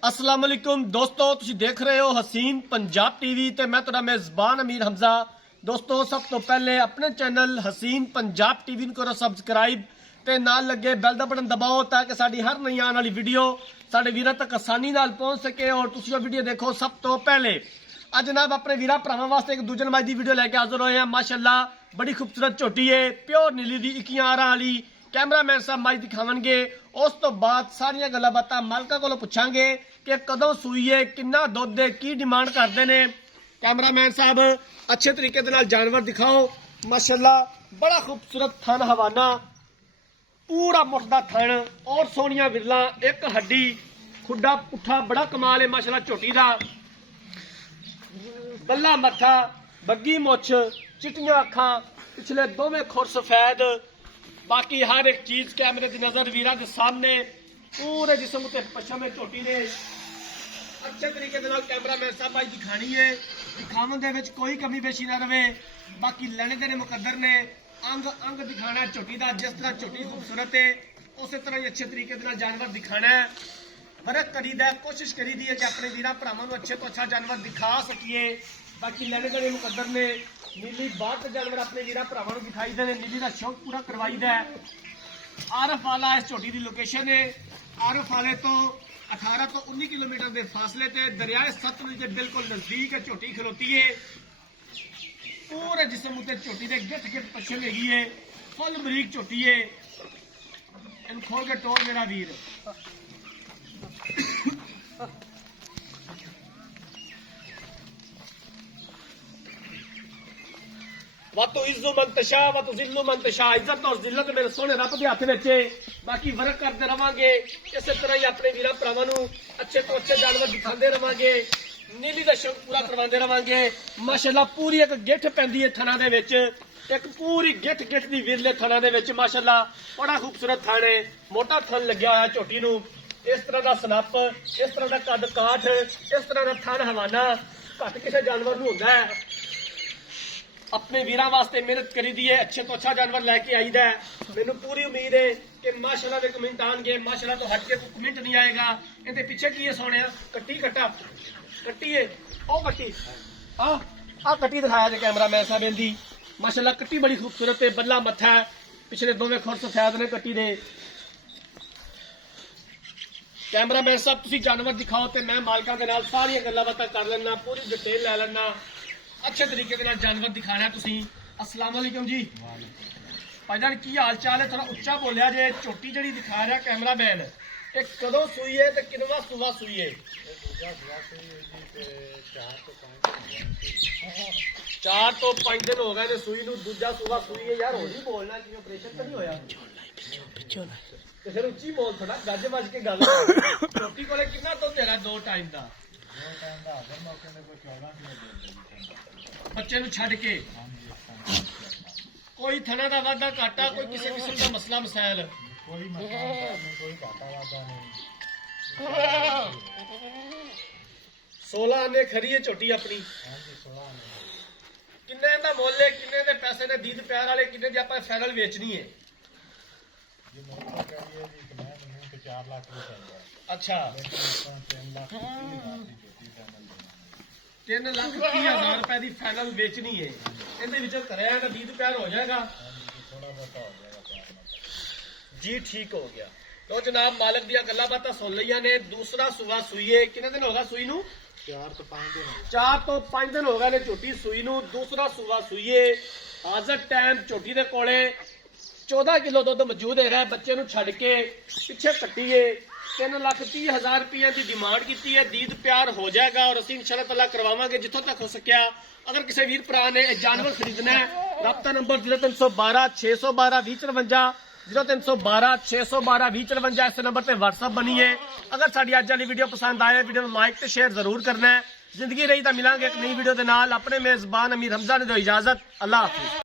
अस्सलाम वालेकुम दोस्तों, तुसीं देख रहे हो हसीन पंजाब टीवी ते मैं तुहाडा मेज़बान अमीर हमजा। दोस्तों, सब तो पहले अपने चैनल हसीन पंजाब टीवी नूं करो सबसक्राइब ते नाल लगे बैल दा बटन दबाओ ताकि साडी हर नई आने वाली वीडियो साडे वीरां तक आसानी नाल पहुंच सके और तुसीं वो वीडियो देखो सब तो पहले। अज जनाब अपने वीरां भरावां वास्ते एक दूजे नंबर दी वीडियो लैके हाज़र होए हैं। माशाअल्लाह बड़ी खूबसूरत झोटी है, प्योर नीली दी 21 आरा वाली। कैमरामैन साहब मज दिखावणगे, उस तो बाद सारियां गल्लां बातां मालकां कोलों पुछांगे कि कदों सूई है, किन्ना दुध है, की डिमांड करते ने। कैमरामैन साहब अच्छे तरीके दे नाल जानवर दिखाओ। माशाअल्लाह बड़ा खूबसूरत थन हवाना, पूरा मुठदा थन और सोहनिया विरला, एक हड्डी खुड्डा पुट्ठा बड़ा कमाल है माशाअल्लाह झोटी दा। बल्ला मत्था, बग्गी मुछ, चिट्टियां अखां, पिछले दोवें खुर सफेद, बाकी हर एक चीज कैमरे की नजर वीरा के सामने। पूरे जिस्म ते पछम झोटी ने अच्छे तरीके दे नाल कैमरामैन साहब आज दिखानी है। दिखावन दे विच कोई कमी पेशी ना रहे। बाकी लेने देने मुकद्दर ने, अंग अंग दिखाना है झोटी दा। जिस तरह झोटी खूबसूरत है उस तरह ही अच्छे तरीके दे नाल जानवर दिखाना है। बरक करीदा है, कोशिश करी दी है कि अपने वीरां भरावां नूं अच्छे तो अच्छा जानवर दिखा सकीए। बाकी लेने देने मुकद्दर ने नीली बात जानवर अपने वीरां भरावां नूं दिखाई दे, नीली का शौक पूरा करवाई दा है। आरफ वाला इस झोटी की लोकेशन है। आरफ वाले तो 18 तो 19 किलोमीटर के फासले ते दरियाए सतलुज के बिल्कुल नजदीक है झोटी खलोती है। पूरे जिस्म उत्ते झोटी के गिठ गिठ पछम हैगी है, फुल बरीक झोटी है। इन खोल के टोर मेरा वीर। वातो इज्जो मंतशा वातो जिल्लो मंतशा, इज्जत और जिल्लत मेरे सोने रब के हाथ में। बाकी वर्क करते रवांगे, इस तरह ही अपने वीरां भरावां नूं अच्छे तो अच्छे जानवर दिखाते रवांगे। नीली का शौक पूरा करवाते रवांगे। माशाअल्लाह पूरी एक गिठ पैंदी है थना दे विच, एक पूरी गिठ गिठ दी विरले थना दे विच। माशाअल्लाह बड़ा खूबसूरत थन है, मोटा थन लग्या होया झोटी नूं। इस तरह का सनप, इस तरह का कद काठ, इस तरह का थन हवाना घट किसी जानवर नूं हुंदा है। अपने वीरां वास्ते मेहनत करी दी है, अच्छे तो अच्छा जानवर लैके आई दा है। मैनू पूरी उम्मीद है कि माशाअल्लाह दे कमेंट आएंगे। माशाअल्लाह तो हट के कोई कमेंट नहीं आएगा। इहदे पीछे की है सोने कट्टी कट्टा कट्टी है, ओ कट्टी आ कट्टी दिखाया जे कैमरामैन साहब इंदी। माशाअल्लाह कट्टी बड़ी खूबसूरत है, बल्ला मत्था है, पिछले दोवें खुर सफेद ने कट्टी दे। कैमरामैन साहब तुसीं जानवर दिखाओ तो मैं मालकां दे नाल सारियां गल्लां बातां कर लैना, पूरी डिटेल लै लैना, अच्छे तरीके के जानवर दिखाना है तुसीं। अस्सलाम वालेकुम जी भाईजान, की हाल चाल है? थोड़ा उच्चा बोलिया जे। झोटी जी दिखा रहा कैमरामैन, एक कदों सूई है तो किनवा सूआ सूई है? 4 तो 5 दिन हो गए सूई नूं, दूजा सूआ सूई है। यार होली बोलना कि ऑपरेशन तो नहीं होया? फिर उच्ची बोल, थोड़ा गज बज के गल। झोटी कोले कितना दुध देना? 2 टाइम का बच्चे नूं छड्ड के? कोई थना का वाधा घाटा, कोई किसी किस्म का मसला मसाइल? 16 आने खरी है झोटी अपनी। किन्ने दा मुल है, किन्ने दे पैसे ने? दीद प्यार वाले किन्ने दी आपां फाइनल बेचनी है? अच्छा 3,30,000 रुपए की फाइनल बेचनी है। इहदे कराया तो दीद प्यार हो जाएगा जी, ठीक हो गया। तो जनाब मालक दिया गल्लां बातां सुन लिया ने। दूसरा सूआ सूईए, कितने दिन होगा सूई नूं? 4 तो 5 दिन हो गए ने झोटी सूई नूं। दूसरा सूआ सूईए। हाजर टाइम झोटी दे कोले 14 किलो दुध मौजूद है। बच्चे नूं छड्ड के पिछे कट्टीए 3,30,000 रुपये की डिमांड की है। दीद प्यार हो जाएगा और असीं इंशाअल्लाह तआला करवावांगे जिथों तक हो सकिया। अगर किसी वीर भरा ने जानवर खरीदना है, राब्ता नंबर 0312 612 2053, 0312 612 2053, इस नंबर पर व्हाट्सअप बनी है। अगर साडी अज वाली वीडियो पसंद आए, वीडियो में लाइक तो शेयर जरूर करना है। जिंदगी रही तो मिलांगे एक नई वीडियो के नाल। अपने मेजबान अमीर हमजा ने दो इजाजत। अल्लाह हाफिज।